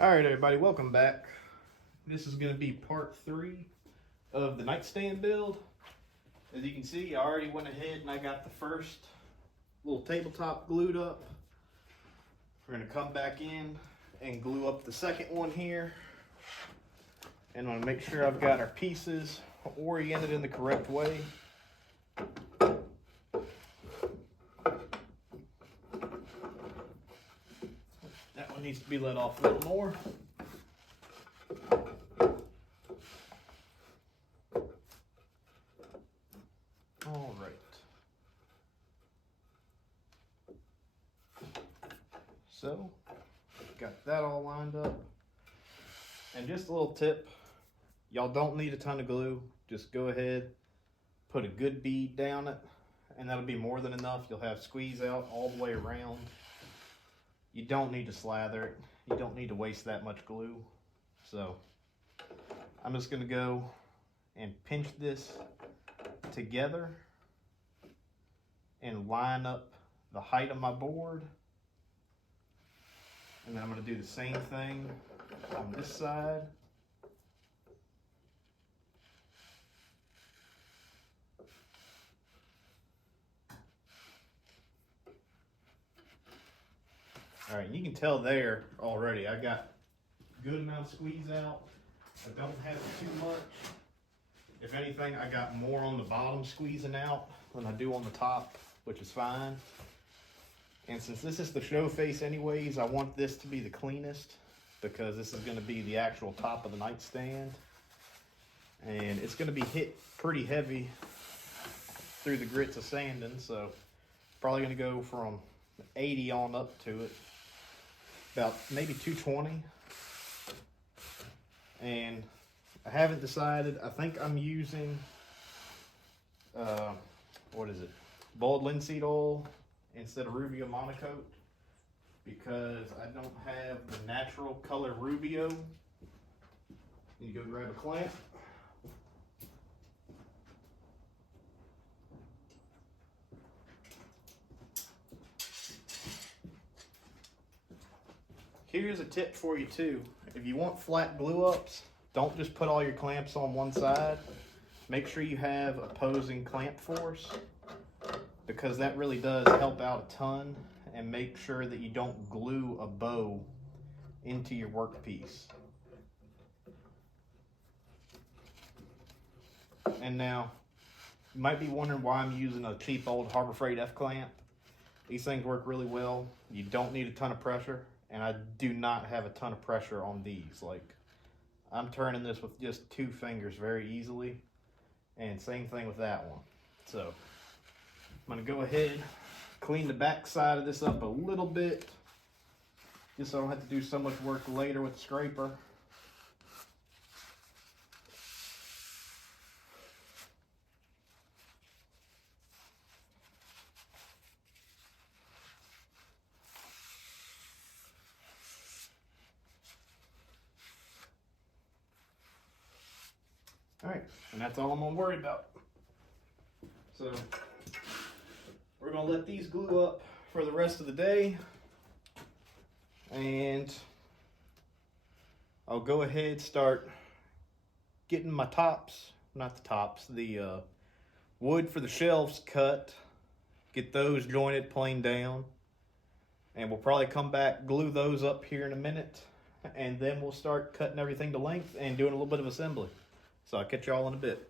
All right, everybody, welcome back. This is going to be part 3 of the nightstand build. As you can see, I already went ahead and I got the first little tabletop glued up. We're going to come back in and glue up the second one here. And I'm going to make sure I've got our pieces oriented in the correct way. That one needs to be let off a little more. All right. So, got that all lined up. And just a little tip, y'all don't need a ton of glue. Just go ahead, put a good bead down it, and that'll be more than enough. You'll have squeeze out all the way around. You don't need to slather it. You don't need to waste that much glue. So I'm just gonna go and pinch this together and line up the height of my board. And then I'm gonna do the same thing on this side. All right, you can tell there already, I got good amount of squeeze out. I don't have too much. If anything, I got more on the bottom squeezing out than I do on the top, which is fine. And since this is the show face anyways, I want this to be the cleanest because this is gonna be the actual top of the nightstand. And it's gonna be hit pretty heavy through the grits of sanding, so probably gonna go from 80 on up to it. About maybe 220. And I haven't decided. I think I'm using what is it, boiled linseed oil instead of Rubio Monocoat because I don't have the natural color Rubio. You go grab a clamp. Here's a tip for you too. If you want flat glue ups, don't just put all your clamps on one side. Make sure you have opposing clamp force because that really does help out a ton, and make sure that you don't glue a bow into your workpiece. And now, you might be wondering why I'm using a cheap old Harbor Freight F-clamp. These things work really well. You don't need a ton of pressure. And I do not have a ton of pressure on these. Like, I'm turning this with just 2 fingers very easily. And same thing with that one. So, I'm gonna go ahead, clean the back side of this up a little bit, just so I don't have to do so much work later with the scraper. All right, and that's all I'm gonna worry about. So we're gonna let these glue up for the rest of the day, and I'll go ahead start getting my tops, not the tops, the wood for the shelves cut, get those jointed plain down, and we'll probably come back, glue those up here in a minute, and then we'll start cutting everything to length and doing a little bit of assembly. So I'll catch y'all in a bit.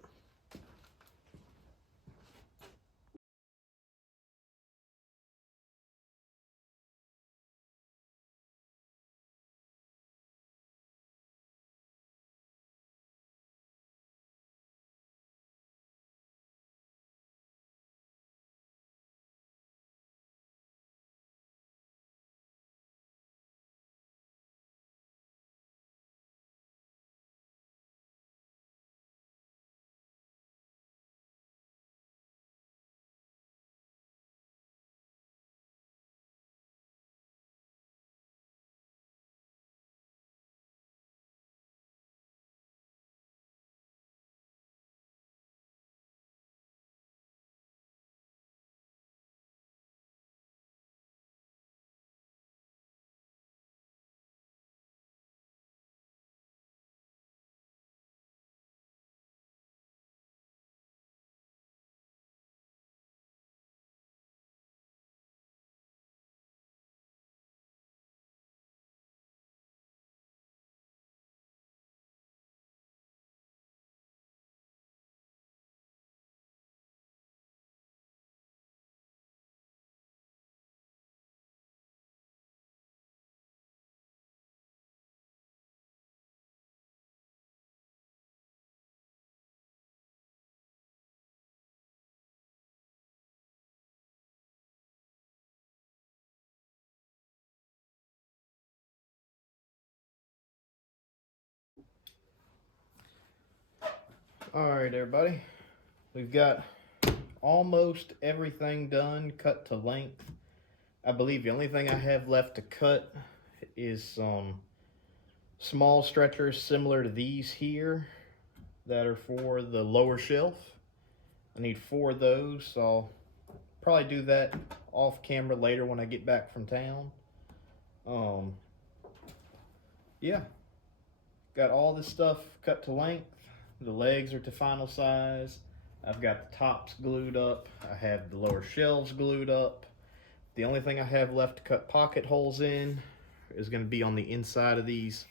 Alright everybody, we've got almost everything done, cut to length. I believe the only thing I have left to cut is some small stretchers similar to these here that are for the lower shelf. I need 4 of those, so I'll probably do that off camera later when I get back from town. Yeah, got all this stuff cut to length. The legs are to final size. I've got the tops glued up. I have the lower shelves glued up. The only thing I have left to cut pocket holes in is going to be on the inside of these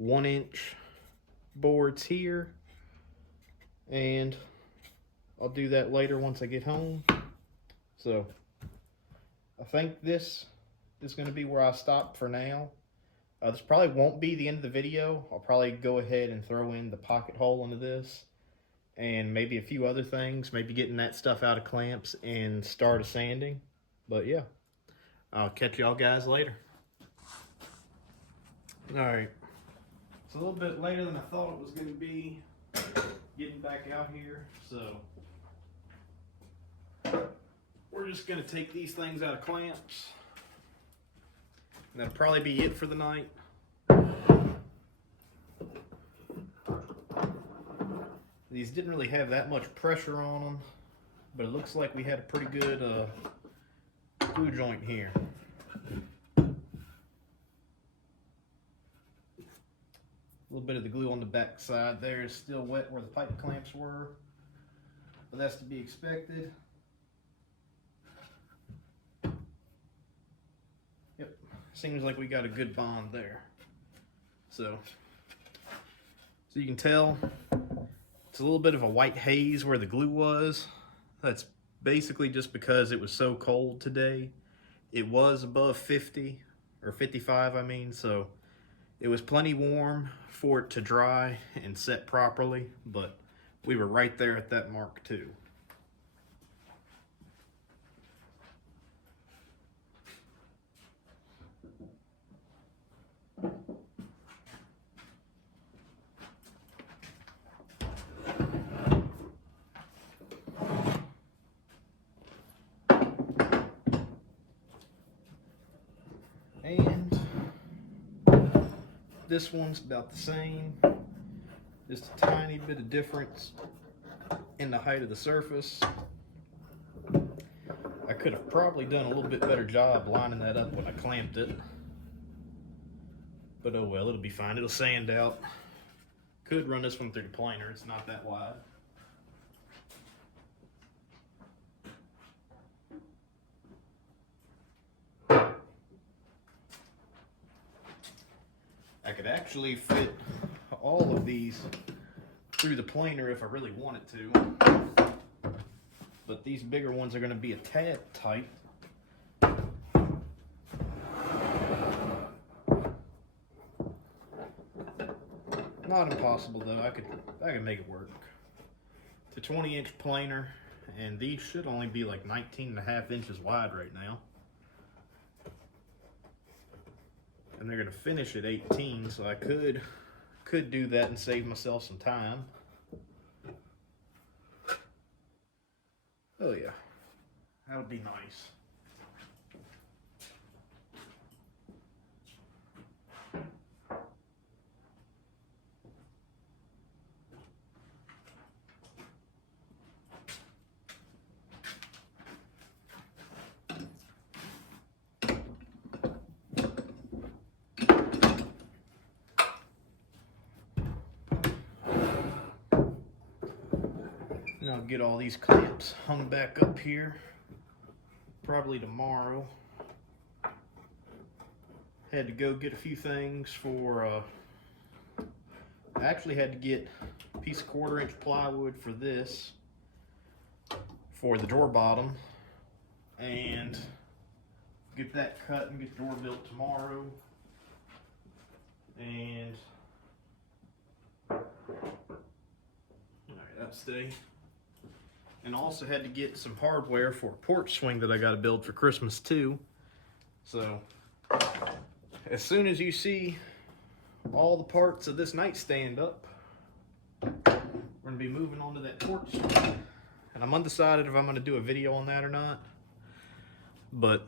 1-inch boards here. And I'll do that later once I get home. So I think this is going to be where I stop for now. This probably won't be the end of the video. I'll probably go ahead and throw in the pocket hole into this and maybe a few other things, maybe getting that stuff out of clamps and start a sanding. But yeah, I'll catch y'all guys later. All right, it's a little bit later than I thought it was going to be getting back out here, so we're just going to take these things out of clamps. That'll probably be it for the night. These didn't really have that much pressure on them, but it looks like we had a pretty good glue joint here. A little bit of the glue on the back side there is still wet where the pipe clamps were, but that's to be expected. Yep, seems like we got a good bond there. So you can tell it's a little bit of a white haze where the glue was. That's basically just because it was so cold today. It was above 50 or 55, I mean, so it was plenty warm for it to dry and set properly, but we were right there at that mark too. And this one's about the same, just a tiny bit of difference in the height of the surface. I could have probably done a little bit better job lining that up when I clamped it, but oh well, it'll be fine. It'll sand out. Could run this one through the planer, it's not that wide. I could actually fit all of these through the planer if I really wanted to, but these bigger ones are going to be a tad tight. Not impossible though, I could make it work. It's a 20-inch planer, and these should only be like 19.5 inches wide right now. And they're going to finish at 18, so I could do that and save myself some time. Oh yeah, that would be nice. And I'll get all these clamps hung back up here probably tomorrow. Had to go get a few things for I actually had to get a piece of 1/4-inch plywood for this, for the door bottom, and get that cut and get the door built tomorrow. And alright, that'll stay. And also had to get some hardware for a porch swing that I got to build for Christmas too. So as soon as you see all the parts of this nightstand up, we're gonna going to be moving on to that porch. And I'm undecided if I'm going to do a video on that or not. But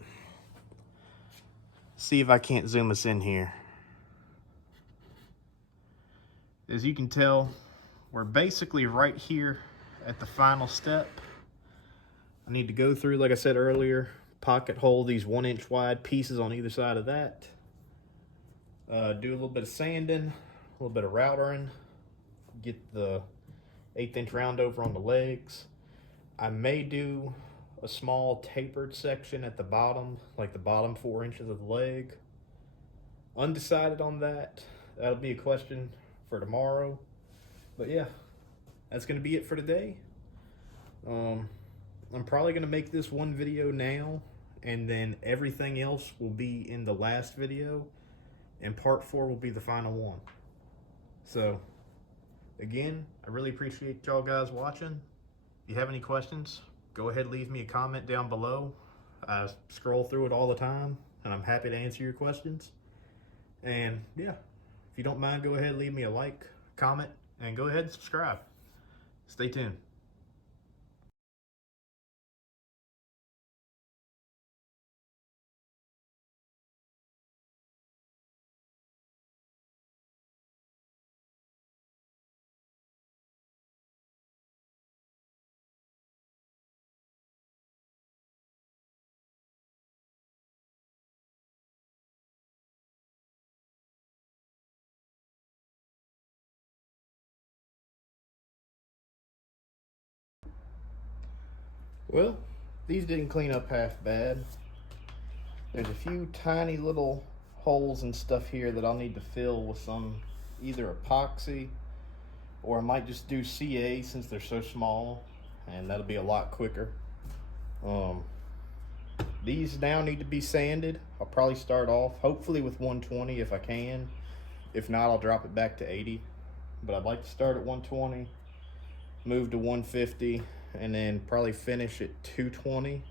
see if I can't zoom us in here. As you can tell, we're basically right here at the final step. I need to go through, like I said earlier, pocket hole these 1-inch wide pieces on either side of that. Do a little bit of sanding, a little bit of routering, get the 1/8 round over on the legs. I may do a small tapered section at the bottom, like the bottom 4 inches of the leg. Undecided on that. That'll be a question for tomorrow. But yeah, that's gonna be it for today. I'm probably gonna make this one video now, and then everything else will be in the last video, and part 4 will be the final one. So again, I really appreciate y'all guys watching. If you have any questions, go ahead and leave me a comment down below. I scroll through it all the time, and I'm happy to answer your questions. And yeah, if you don't mind, go ahead and leave me a like, comment, and go ahead and subscribe. Stay tuned. Well, these didn't clean up half bad. There's a few tiny little holes and stuff here that I'll need to fill with some either epoxy, or I might just do CA since they're so small, and that'll be a lot quicker. These now need to be sanded. I'll probably start off hopefully with 120 if I can. If not, I'll drop it back to 80. But I'd like to start at 120, move to 150, and then probably finish at 220.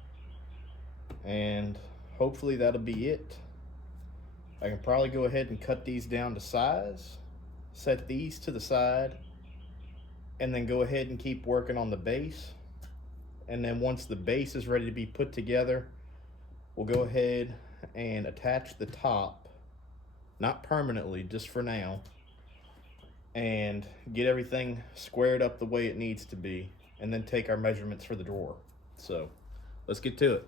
And hopefully that'll be it. I can probably go ahead and cut these down to size, set these to the side, and then go ahead and keep working on the base. And then once the base is ready to be put together, we'll go ahead and attach the top, not permanently, just for now, and get everything squared up the way it needs to be, and then take our measurements for the drawer. So let's get to it.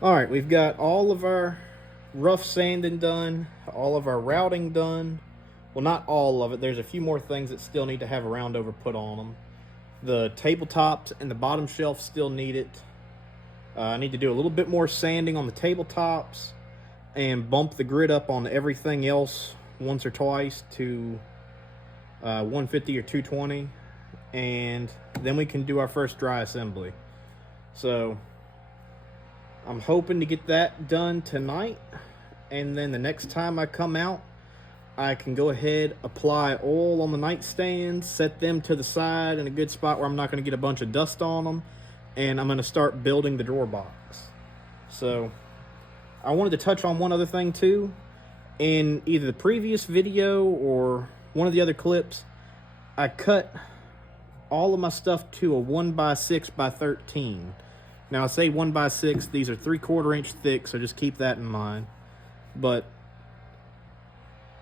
All right, we've got all of our rough sanding done, all of our routing done. Well, not all of it. There's a few more things that still need to have a round over put on them. The tabletops and the bottom shelf still need it. I need to do a little bit more sanding on the tabletops and bump the grit up on everything else once or twice to 150 or 220. And then we can do our first dry assembly. So I'm hoping to get that done tonight, and then the next time I come out, I can go ahead, apply oil on the nightstand, set them to the side in a good spot where I'm not going to get a bunch of dust on them, and I'm going to start building the drawer box. So I wanted to touch on one other thing too. In either the previous video or one of the other clips, I cut all of my stuff to a 1x6x13. Now I say 1x6, these are 3/4 inch thick, so just keep that in mind. But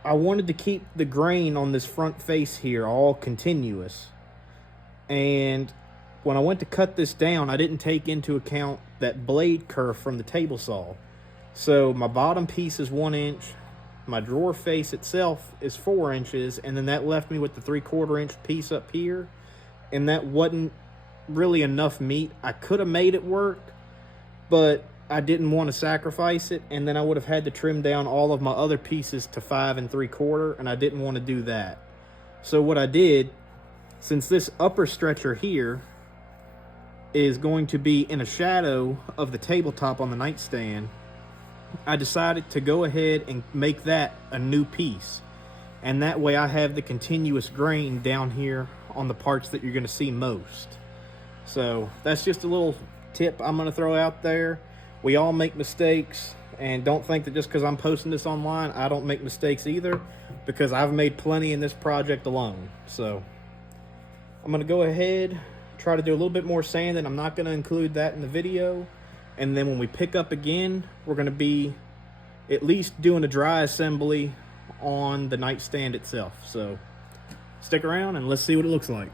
I wanted to keep the grain on this front face here all continuous. And when I went to cut this down, I didn't take into account that blade kerf from the table saw. So my bottom piece is 1 inch, my drawer face itself is 4 inches, and then that left me with the 3/4 inch piece up here, and that wasn't really enough meat. I could have made it work, but I didn't want to sacrifice it, and then I would have had to trim down all of my other pieces to 5 3/4, and I didn't want to do that. So what I did, since this upper stretcher here is going to be in a shadow of the tabletop on the nightstand, I decided to go ahead and make that a new piece. And that way I have the continuous grain down here on the parts that you're going to see most. So that's just a little tip I'm going to throw out there. We all make mistakes, and don't think that just because I'm posting this online, I don't make mistakes either, because I've made plenty in this project alone. So I'm going to go ahead, try to do a little bit more sanding. I'm not going to include that in the video. And then when we pick up again, we're going to be at least doing a dry assembly on the nightstand itself. So stick around and let's see what it looks like.